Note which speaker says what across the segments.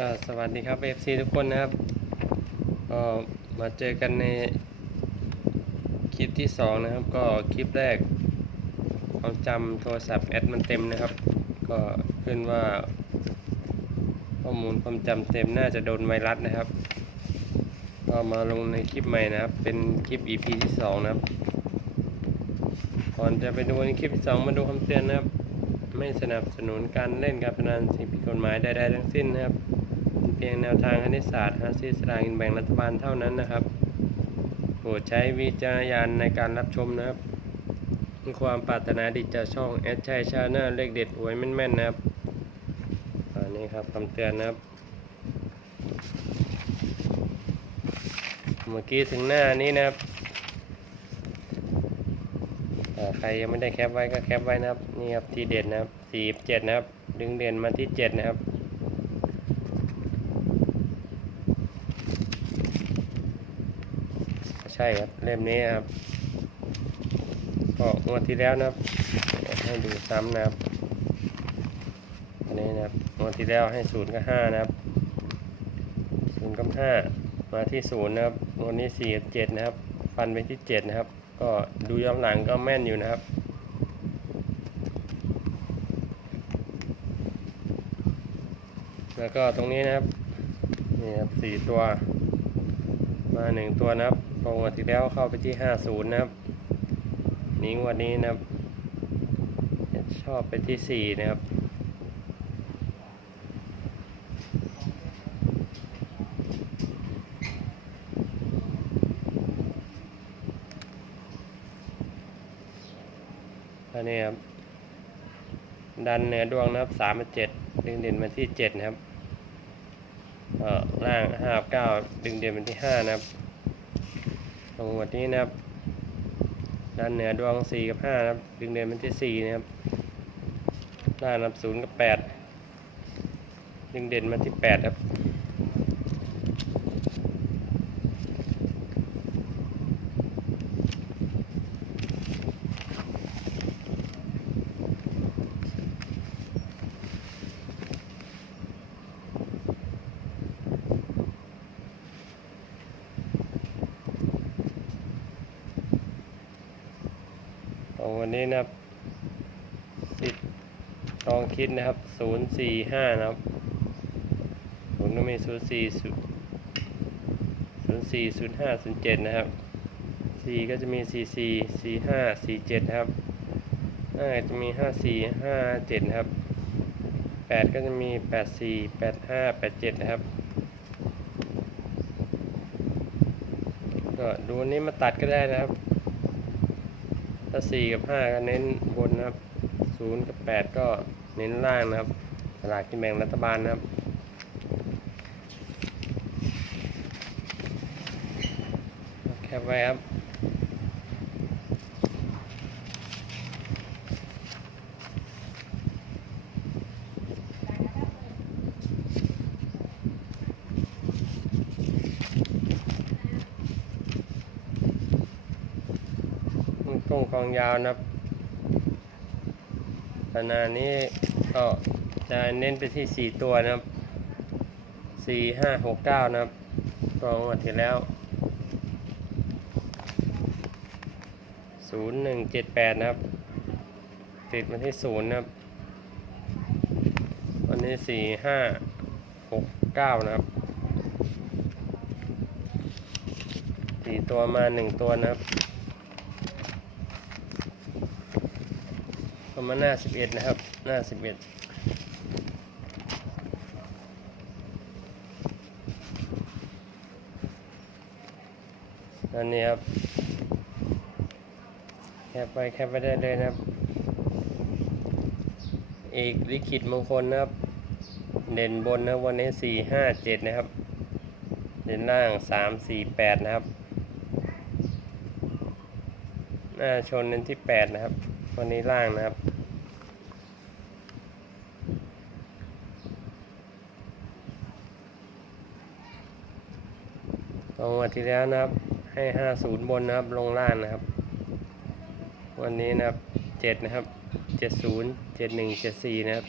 Speaker 1: ก็สวัสดีครับ FC ทุกคนนะครับก็มาเจอกันในคลิปที่ 2 นะครับ ก็คลิปแรกความจำโทรศัพท์แอดมันเต็มนะครับ ก็ขึ้นว่า ข้อมูลความจำเต็มน่าจะโดนไวรัสนะครับ ก็มาลงในคลิปใหม่นะครับ เป็นคลิป EP ที่ 2 นะครับ ก่อนจะไปดูในคลิปที่ 2 มาดูคำเตือนนะครับไม่สนับสนุนการเล่นการพนันสิ่งผิดกฎหมายใดๆทั้งสิ้นนะครับ เพียงแนวทางคณิตศาสตร์หาซื้อสลากกินแบ่งรัฐบาลเท่านั้นนะครับโปรดใช้วิจารณญาณในการรับชมนะครับ ความปรารถนาดีจากช่องแอดชัยชาแนลเลขเด็ดหวยแม่นๆนะครับอันนี้ครับคำเตือนนะครับ เมื่อกี้ถึงหน้านี้นะครับใครยังไม่ได้แคปไว้ก็แคปไว้นะครับ นี่ครับทีเด็ดนะครับสี่เจ็ดนะครับ ดึงเด่นมาที่เจ็ดนะครับ ใช่ครับเล่มนี้ครับก็งวดที่แล้วนะครับให้ดูซ้ำนะครับอันนี้นะครับงวดที่แล้วให้ศูนย์กับห้านะครับศูนย์กับห้ามาที่ศูนย์นะครับงวดนี้สี่กับเจ็ดนะครับฟันไปที่เจ็ดนะครับ ก็ดูย้อนหลังก็แม่นอยู่นะครับแล้วก็ตรงนี้นะครับนี่ครับสี่ตัว มาหนึ่งตัวนะครับ ตรงวันที่แล้วเข้าไปที่ห้าศูนย์นะครับ นี้งวันนี้นะครับ ชอบไปที่สี่นะครับอันนี้ครับ ดันเหนือดวงนะครับสามเจ็ดดึงเด่นมาที่เจ็ดนะครับเอ่อล่างห้าเก้าดึงเด่นมาที่ห้านะครับ ตรงวันนี้นะครับ ด้านเหนือดวงสี่กับห้านะครับ ดึงเด่นมาที่สี่นะครับด้านนับศูนย์กับแปดดึงเด่นมาที่แปดครับ ของวันนี้นะครับสิบลองคิดนะครับศูนย์สี่ห้านะครับศูนย์ก็มีศูนย์สี่ศูนย์สี่ศูนย์ห้าศูนย์เจ็ดนะครับสี่ก็จะมีสี่สี่สี่ห้าสี่เจ็ดครับห้าจะมีห้าสี่ห้าเจ็ดนะครับแปดก็จะมีแปดสี่แปดห้าแปดเจ็ดนะครับก็ดูนี้มาตัดก็ได้นะครับ ถ้าสี่กับห้าก็เน้นบนนะครับศูนย์กับแปดก็เน้นล่างนะครับสลากกินแบ่งรัฐบาลนะครับแคปไว้ครับ กงกองยาวนะครับขนานี้ก็จะเน้นไปที่สี่ตัวนะครับสี่ห้าหกเก้านะครับกองวันที่แล้วศูนย์หนึ่งเจ็ดแปดนะครับ ติดมาที่ศูนย์นะครับ วันนี้สี่ห้าหกเก้านะครับสี่ตัวมาหนึ่งตัวนะครับ ประมาณหน้าสิบเอ็ดนะครับ หน้าสิบเอ็ดอันนี้ครับ แคปไปแคปไปได้เลยนะครับ เอกลิขิตมงคลนะครับ เด่นบนนะวันนี้สี่ห้าเจ็ดนะครับ เด่นล่างสามสี่แปดนะครับ หน้าชนเน้นที่แปดนะครับ วันนี้ล่างนะครับ ตรงวันที่แล้วนะครับ ให้ห้าศูนย์บนนะครับ ลงล่างนะครับ วันนี้นะครับเจ็ดนะครับเจ็ดศูนย์เจ็ดหนึ่งเจ็ดสี่นะครับ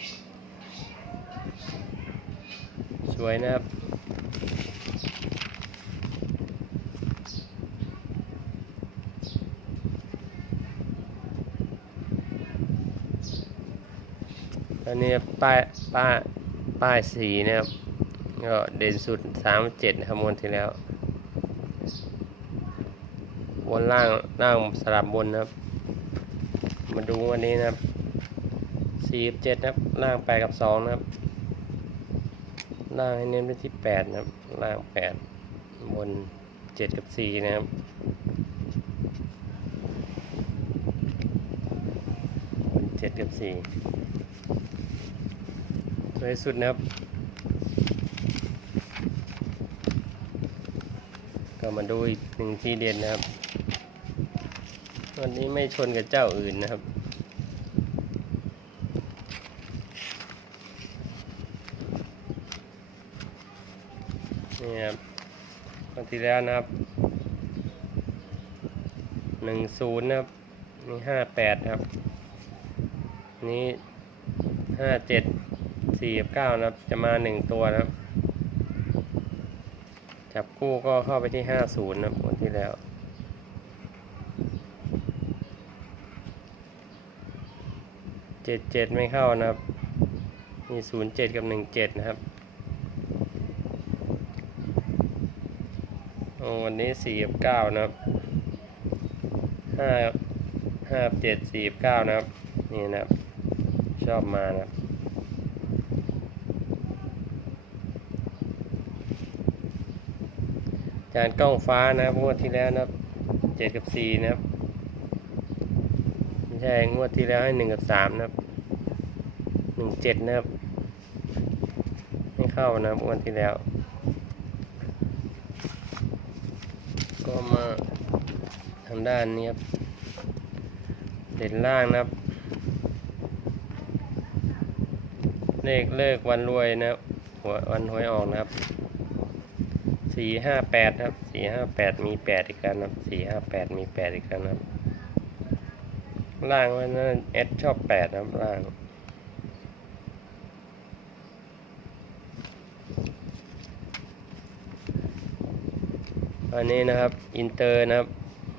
Speaker 1: สวยนะครับ อันนี้ป้ายป้ายป้ายสีนะครับก็เด่นสุดสามเจ็ดนะครับมวนที่แล้วบนล่างล่างสลับบนนะครับ มาดูวันนี้นะครับสี่เจ็ดนะครับล่างแปดกับสองนะครับ ล่างให้เน้นไปที่แปดนะครับ ล่างแปดบนเจ็ดกับสี่นะครับบนเจ็ดกับสี่ สวยสุดนะครับ ก็มาดูอีกหนึ่งทีเด่นนะครับ วันนี้ไม่ชนกับเจ้าอื่นนะครับนี่ครับวันที่แล้วนะครับหนึ่งศูนย์นะครับนี่ห้าแปดครับ นี่ ห้าเจ็ดสี่กับเก้านะครับ จะมาหนึ่งตัวนะครับ จับคู่ก็เข้าไปที่ห้าศูนย์นะวันที่แล้วเจ็ดเจ็ดไม่เข้านะครับ มีศูนย์เจ็ดกับหนึ่งเจ็ดนะครับโอ้วันนี้สี่กับเก้านะครับห้าห้าเจ็ดสี่กับเก้านะครับ นี่นะครับ ชอบมานะครับจานกล้องฟ้านะงวดที่แล้วนะเจ็ดกับสี่นะไม่ใช่งวดที่แล้วให้หนึ่งกับสามนะหนึ่งเจ็ดนะครับไม่เข้านะงวดที่แล้ว ก็มาทางด้านนี้ครับเด่นล่างนะครับ เลขเลิกวันรวยนะครับหัววันหวยออกนะครับสี่ห้าแปดครับสี่ห้าแปดมีแปดอีกแล้วครับสี่ห้าแปดมีแปดอีกแล้วครับ ล่างวันนั้นเอสชอบแปดนะครับล่างอันนี้นะครับ อินเตอร์นะครับ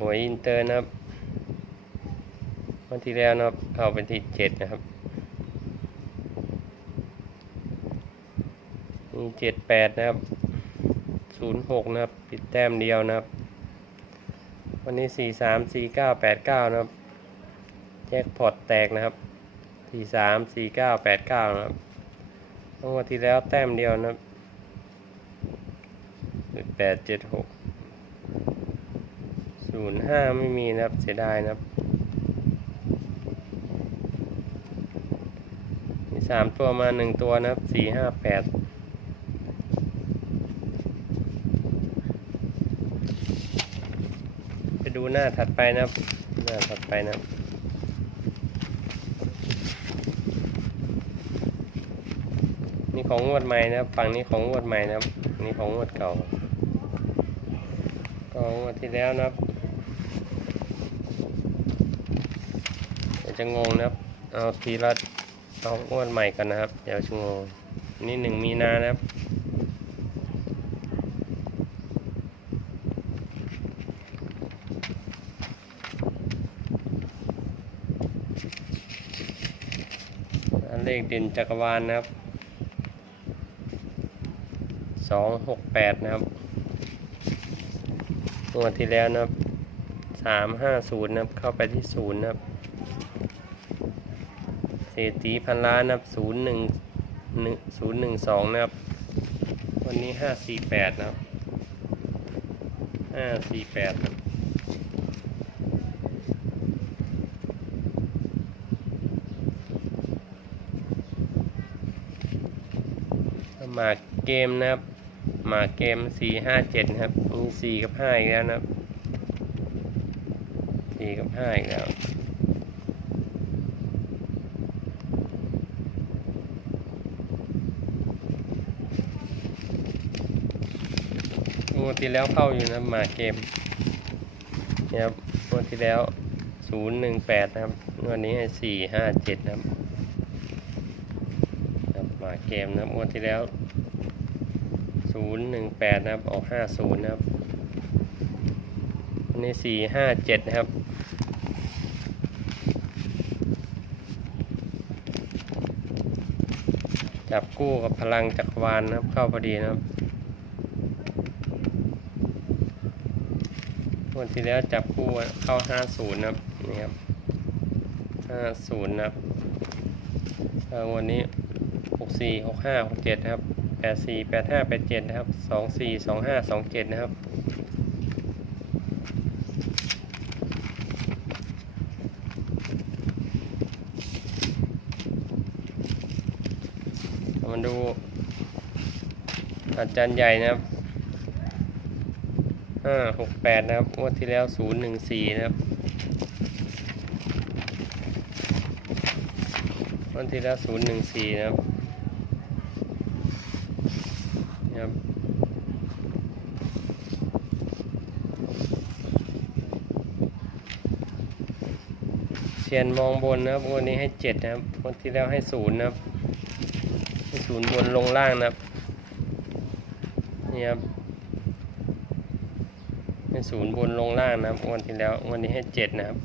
Speaker 1: หวยอินเตอร์นะครับวันที่แล้วนะครับเข้าเป็นที่เจ็ดนะครับ เจ็ดแปดนะครับศูนย์หกนะครับ ปิดแต้มเดียวนะครับ วันนี้สี่สามสี่เก้าแปดเก้านะครับ แจ็คพอตแตกนะครับสี่สามสี่เก้าแปดเก้านะครับเมื่อวันที่แล้วแต้มเดียวนะครับแปดเจ็ดหกศูนย์ห้าไม่มีนะครับ เสียดายนะครับมีสามตัวมาหนึ่งตัวนะครับสี่ห้าแปด ไป ดูหน้าถัดไปนะครับ หน้าถัดไปนะครับนี่ของงวดใหม่นะครับ ฝั่งนี้ของงวดใหม่นะครับ นี่ของงวดเก่า ก็งวดที่แล้วนะครับเดี๋ยวจะงงนะครับ เอาทีละเอางวดใหม่กันนะครับเดี๋ยวจะงงนนี่หนึ่งมีนานะครับ เลขเด่นจักรวาลนะครับสองหกแปดนะครับงวดที่แล้วนะครับสามห้าศูนย์นะครับ เข้าไปที่ศูนย์นะครับเศรษฐีพันล้านนะครับศูนย์หนึ่งหนึ่งศูนย์หนึ่งสองนะครับ วันนี้ห้าสี่แปดนะครับห้าสี่แปดครับ หมากเกมนะครับ หมากเกมสี่ห้าเจ็ดครับมีสี่กับห้าอีกแล้วนะครับสี่กับห้าอีกแล้วงวดที่แล้วเข้าอยู่นะหมากเกมนี่ยครับงวดที่แล้วศูนย์หนึ่งแปดนะครับงวดนี้ให้สี่ห้าเจ็ดนะครับหมาเกมนะครับงวดที่แล้ว ศูนย์หนึ่งแปดนะครับ ออกห้าศูนย์นะครับอันสี่ห้าเจ็ดนะครับจับกู้กับพลังจักรวาลนะครับ เข้าพอดีนะครับวันที่แล้วจับกู้เข้าห้าศูนย์นะครับนี่ครับห้าศูนย์นะครับวันนี้หกสี่หกห้าหกเจ็ดนะครับ ดสี่แปดห้าแปดเจ็ดนะครับสองสี่สองห้าสองเจ็ดนะครับมาดูอาจารย์ใหญ่นะครับห้าหกแปดนะครับงวดที่แล้วศูนย์หนึ่งสี่นะครับงวดที่แล้วศูนย์หนึ่งสี่นะครับนี่ ครับเชียนมองบนนะครับวันนี้ให้เจ็ดนะครับวันที่แล้วให้ศูนย์นะครับศูนย์บนลงล่างนะครับนี่ครับให้ศูนย์บนลงล่างนะครับวันที่แล้ววันนี้ให้เจ็ดนะครับ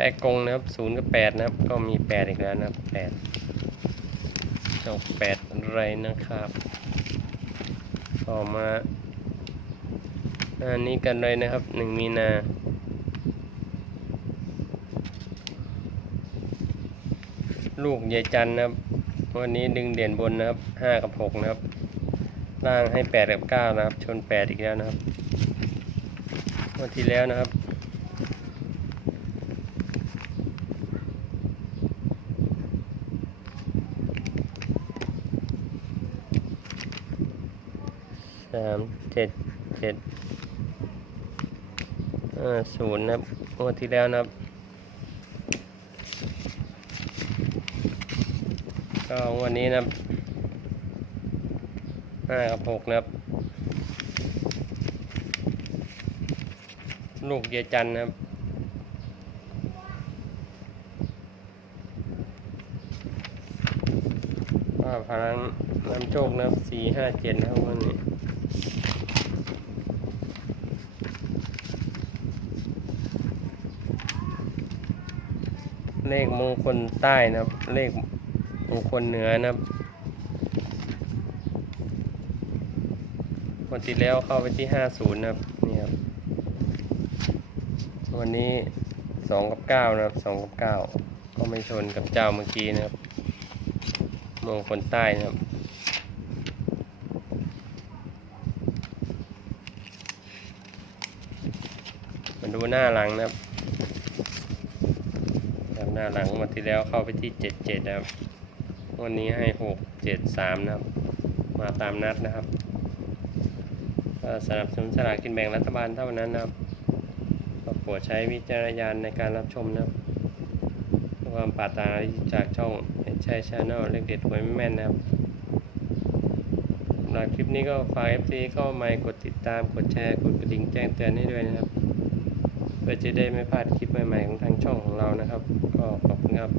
Speaker 1: แปดกงนะครับศูนย์กับแปดนะครับ ก็มีแปดอีกแล้วนะครับแปดเจ้าแปดอะไรนะครับ ต่อมาอันนี้กันเลยนะครับหนึ่งมีนาลูกยายจันนะครับ วันนี้ดึงเด่นบนนะครับห้ากับหกนะครับ ล่างให้แปดกับเก้านะครับ ชนแปดอีกแล้วนะครับ วันที่แล้วนะครับ สามเจ็ดเจ็ดศูนย์นะครับงวดที่แล้วนะครับก็วันนี้นะครับห้ากับหกนะครับ ลูกเยจันนะครับก็พลังนำโชคนะครับสี่ห้าเจ็ดนะครับวันนี้ เลขมงคลใต้นะครับ เลขมงคลเหนือนะครับวันที่แล้วเข้าไปที่ห้าศูนย์นะครับนี่ครับ วันนี้สองกับเก้านะครับสองกับเก้าก็ไม่ชนกับเจ้าเมื่อกี้นะครับมงคลใต้นะครับมาดูหน้าหลังนะครับ น้าหลังมาที่แล้วเข้าไปที่เจ็ดเจ็ดนะครับวันนี้ให้หกเจ็ดสามนะครับ มาตามนัดนะครับสนับสนุนสลากกินแบ่งรัฐบาลเท่านั้นนะครับก็โปรดใช้วิจารณญาณในการรับชมนะครับความปารถนาจากช่องใช้ชาแนลเล็กเด็ดหวยแม่นนะครับสำหรับคลิปนี้ก็ฝาก FC เข้ามา กดติดตาม กดแชร์ กดกระดิ่งแจ้งเตือนให้ด้วยนะครับ เพื่อจะได้ไม่พลาดคลิปใหม่ๆของทางช่องของเรานะครับ oh, kapngap